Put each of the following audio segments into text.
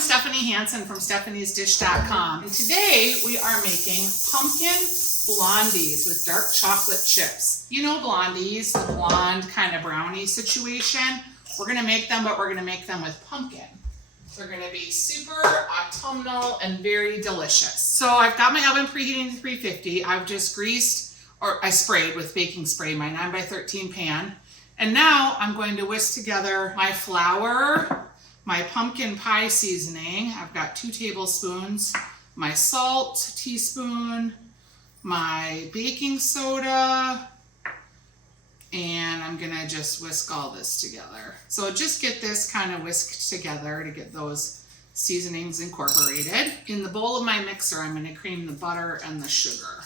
Stephanie Hansen from stephaniesdish.com, and today we are making pumpkin blondies with dark chocolate chips. You know blondies, the blonde kind of brownie situation. We're gonna make them, but we're gonna make them with pumpkin. They're gonna be super autumnal and very delicious. So I've got my oven preheating to 350. I've just greased, or I sprayed with baking spray, my 9x13 pan. And now I'm going to whisk together my flour, my pumpkin pie seasoning. I've got 2 tablespoons, my salt, teaspoon, my baking soda, and I'm gonna just whisk all this together. So just get this kind of whisked together to get those seasonings incorporated. In the bowl of my mixer, I'm gonna cream the butter and the sugar.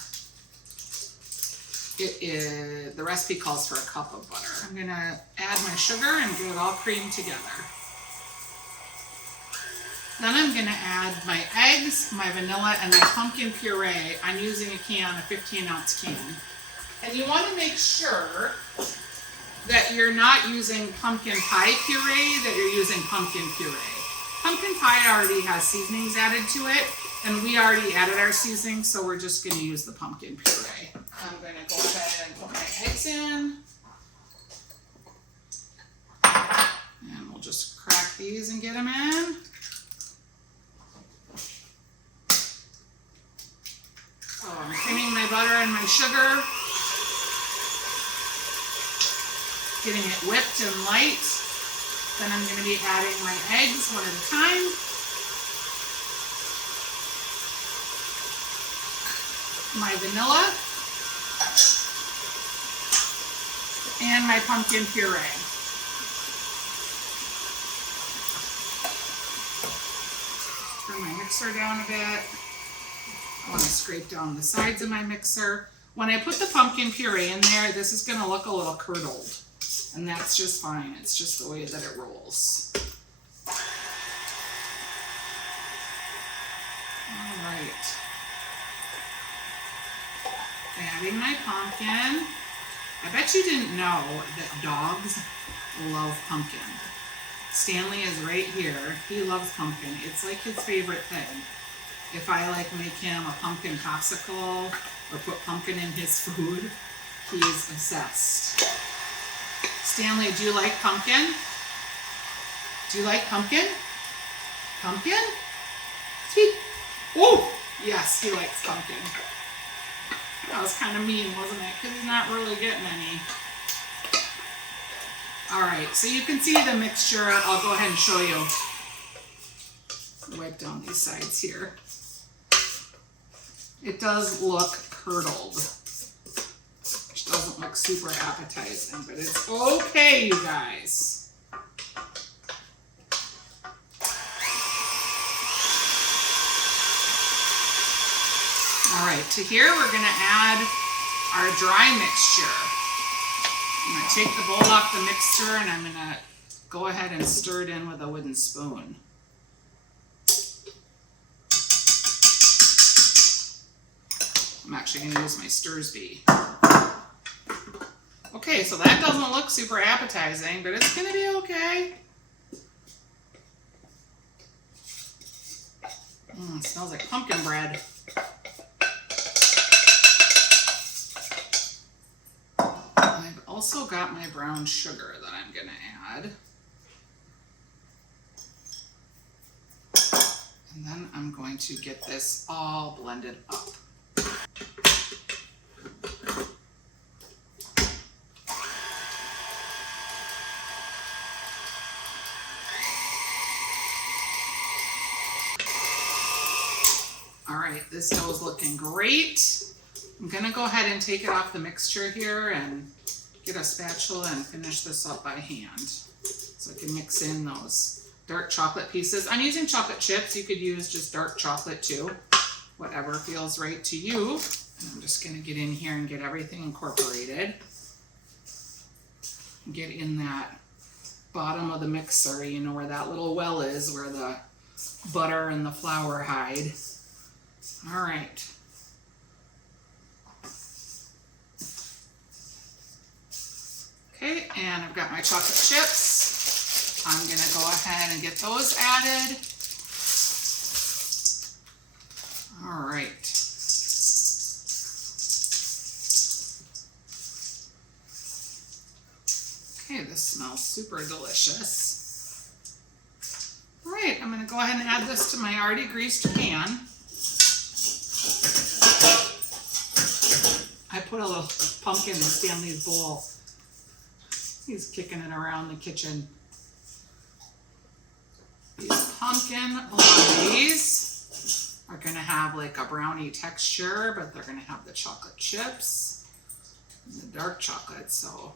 The recipe calls for a cup of butter. I'm gonna add my sugar and get it all creamed together. Then I'm gonna add my eggs, my vanilla, and my pumpkin puree. I'm using a 15-ounce can. And you wanna make sure that you're not using pumpkin pie puree, that you're using pumpkin puree. Pumpkin pie already has seasonings added to it, and we already added our seasoning, so we're just gonna use the pumpkin puree. I'm gonna go ahead and put my eggs in. And we'll just crack these and get them in. So I'm creaming my butter and my sugar, getting it whipped and light. Then I'm going to be adding my eggs one at a time. My vanilla and my pumpkin puree. Turn my mixer down a bit. I want to scrape down the sides of my mixer. When I put the pumpkin puree in there, this is going to look a little curdled, and that's just fine. It's just the way that it rolls. All right. Adding my pumpkin. I bet you didn't know that dogs love pumpkin. Stanley is right here. He loves pumpkin. It's like his favorite thing. If I make him a pumpkin popsicle or put pumpkin in his food, he's obsessed. Stanley, do you like pumpkin? Do you like pumpkin? Pumpkin? Sweet. Oh, yes, he likes pumpkin. That was kind of mean, wasn't it? Because he's not really getting any. All right, so you can see the mixture. I'll go ahead and show you. Wipe down these sides here. It does look curdled, which doesn't look super appetizing, but it's okay, you guys. All right, to here we're gonna add our dry mixture. I'm gonna take the bowl off the mixer and I'm gonna go ahead and stir it in with a wooden spoon. I'm actually going to use my Stursby. Okay, so that doesn't look super appetizing, but it's going to be okay. It smells like pumpkin bread. I've also got my brown sugar that I'm going to add. And then I'm going to get this all blended up. All right, this dough is looking great. I'm gonna go ahead and take it off the mixture here and get a spatula and finish this up by hand. So I can mix in those dark chocolate pieces. I'm using chocolate chips. You could use just dark chocolate too, whatever feels right to you. And I'm just gonna get in here and get everything incorporated. Get in that bottom of the mixer, you know where that little well is, where the butter and the flour hide. All right. Okay, and I've got my chocolate chips. I'm gonna go ahead and get those added. super delicious. All right, I'm gonna go ahead and add this to my already greased pan. I put a little pumpkin in Stanley's bowl. He's kicking it around the kitchen. These pumpkin blondies are gonna have like a brownie texture, but they're gonna have the chocolate chips and the dark chocolate, so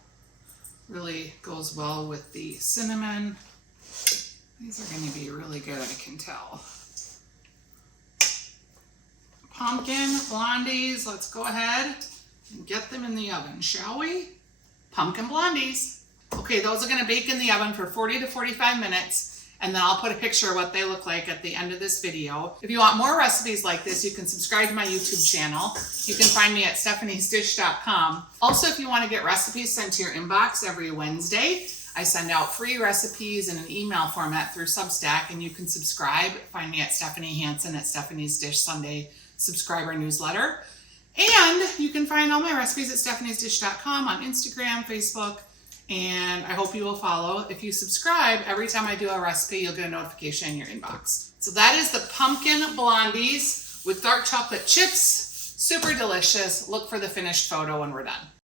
really goes well with the cinnamon. These are gonna be really good, I can tell. Pumpkin blondies, let's go ahead and get them in the oven, shall we? Pumpkin blondies. Okay, those are gonna bake in the oven for 40 to 45 minutes, and then I'll put a picture of what they look like at the end of this video. If you want more recipes like this, you can subscribe to my YouTube channel. You can find me at stephaniesdish.com. Also, if you wanna get recipes sent to your inbox every Wednesday, I send out free recipes in an email format through Substack, and you can subscribe. Find me at Stephanie Hansen at Stephanie's Dish Sunday subscriber newsletter. And you can find all my recipes at stephaniesdish.com on Instagram, Facebook, and I hope you will follow. If you subscribe, every time I do a recipe, you'll get a notification in your inbox. So that is the pumpkin blondies with dark chocolate chips. Super delicious. Look for the finished photo when we're done.